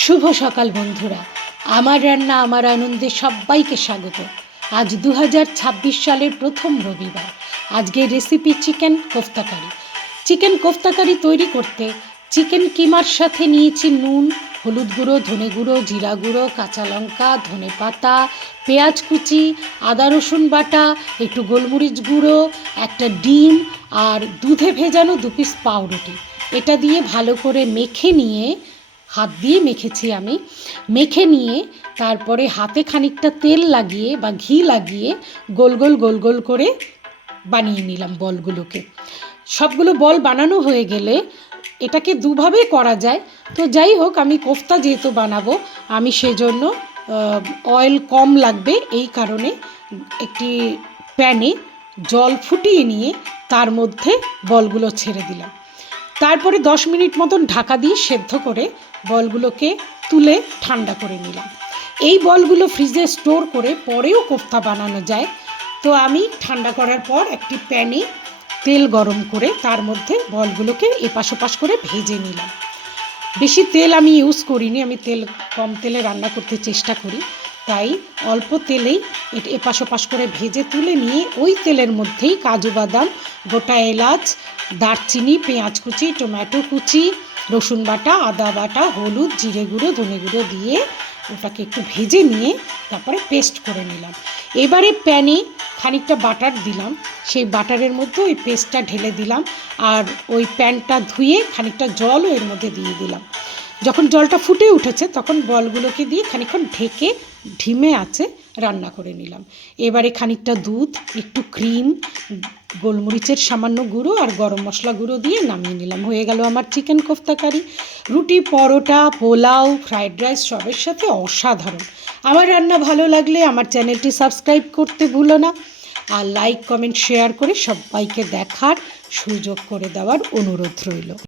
শুভ সকাল বন্ধুরা, আমার রান্না আমার আনন্দে সবাইকে স্বাগত। আজ 2026 সালের প্রথম রবিবার। আজকের রেসিপি চিকেন কোফতাকারি। চিকেন কোফতাকারি তৈরি করতে চিকেন কিমার সাথে নিয়েছি নুন, হলুদ গুঁড়ো, ধনে গুঁড়ো, জিরা গুঁড়ো, কাঁচা লঙ্কা, ধনে পাতা, পেঁয়াজ কুচি, আদা রসুন বাটা, একটু গোলমরিচ গুঁড়ো, একটা ডিম আর দুধে ভেজানো 2 পিস পাউরুটি। এটা দিয়ে ভালো করে মেখে নিয়ে, হাত দিয়ে মেখেছি আমি, মেখে নিয়ে তারপরে হাতে খানিকটা তেল লাগিয়ে বা ঘি লাগিয়ে গোল গোল গোল গোল করে বানিয়ে নিলাম বলগুলোকে। সবগুলো বল বানানো হয়ে গেলে এটাকে দুভাবে করা যায়, তো যাই হোক, আমি কোফতা যেহেতু বানাবো আমি সেজন্য অয়েল কম লাগবে এই কারণে একটি প্যানে জল ফুটিয়ে নিয়ে তার মধ্যে বলগুলো ছেড়ে দিলাম। তারপরে 10 মিনিট মতন ঢাকা দিয়ে সেদ্ধ করে বলগুলোকে তুলে ঠান্ডা করে নিলাম। এই বলগুলো ফ্রিজে স্টোর করে পরেও কোফতা বানানো যায়। তো আমি ঠান্ডা করার পর একটি প্যানে তেল গরম করে তার মধ্যে বলগুলোকে এপাশ ওপাশ করে ভেজে নিলাম। বেশি তেল আমি ইউজ করিনি, আমি কম তেলে রান্না করতে চেষ্টা করি, তাই অল্প তেলেই এপাশ ওপাশ করে ভেজে তুলে নিয়ে ওই তেলের মধ্যেই কাজু বাদাম, গোটা এলাচ, দারচিনি, পেঁয়াজ কুচি, টমেটো কুচি, রসুন বাটা, আদা বাটা, হলুদ, জিরে গুঁড়ো, ধনে গুঁড়ো দিয়ে ওটাকে একটু ভেজে নিয়ে তারপরে পেস্ট করে নিলাম। এবারে প্যানে খানিকটা বাটার দিলাম, সেই বাটারের মধ্যে ওই পেস্টটা ঢেলে দিলাম আর ওই প্যানটা ধুয়ে খানিকটা জলও এর মধ্যে দিয়ে দিলাম। যখন জলটা ফুটে উঠেছে তখন বলগুলোকে দিয়ে খানিকক্ষণ ঢেকে ঢিমে আঁচে রান্না করে নিলাম। এবারে খানিকটা দুধ, একটু ক্রিম, গোলমরিচের সামান্য গুঁড়ো আর গরম মশলা গুঁড়ো দিয়ে নামিয়ে নিলাম। হয়ে গেল আমার চিকেন কোফতাকারি। রুটি, পরোটা, পোলাও, ফ্রায়েড রাইস সবের সাথে অসাধারণ। আমার রান্না ভালো লাগলে আমার চ্যানেলটি সাবস্ক্রাইব করতে ভুলো না, আর লাইক, কমেন্ট, শেয়ার করে সবাইকে দেখার সুযোগ করে দেওয়ার অনুরোধ রইল।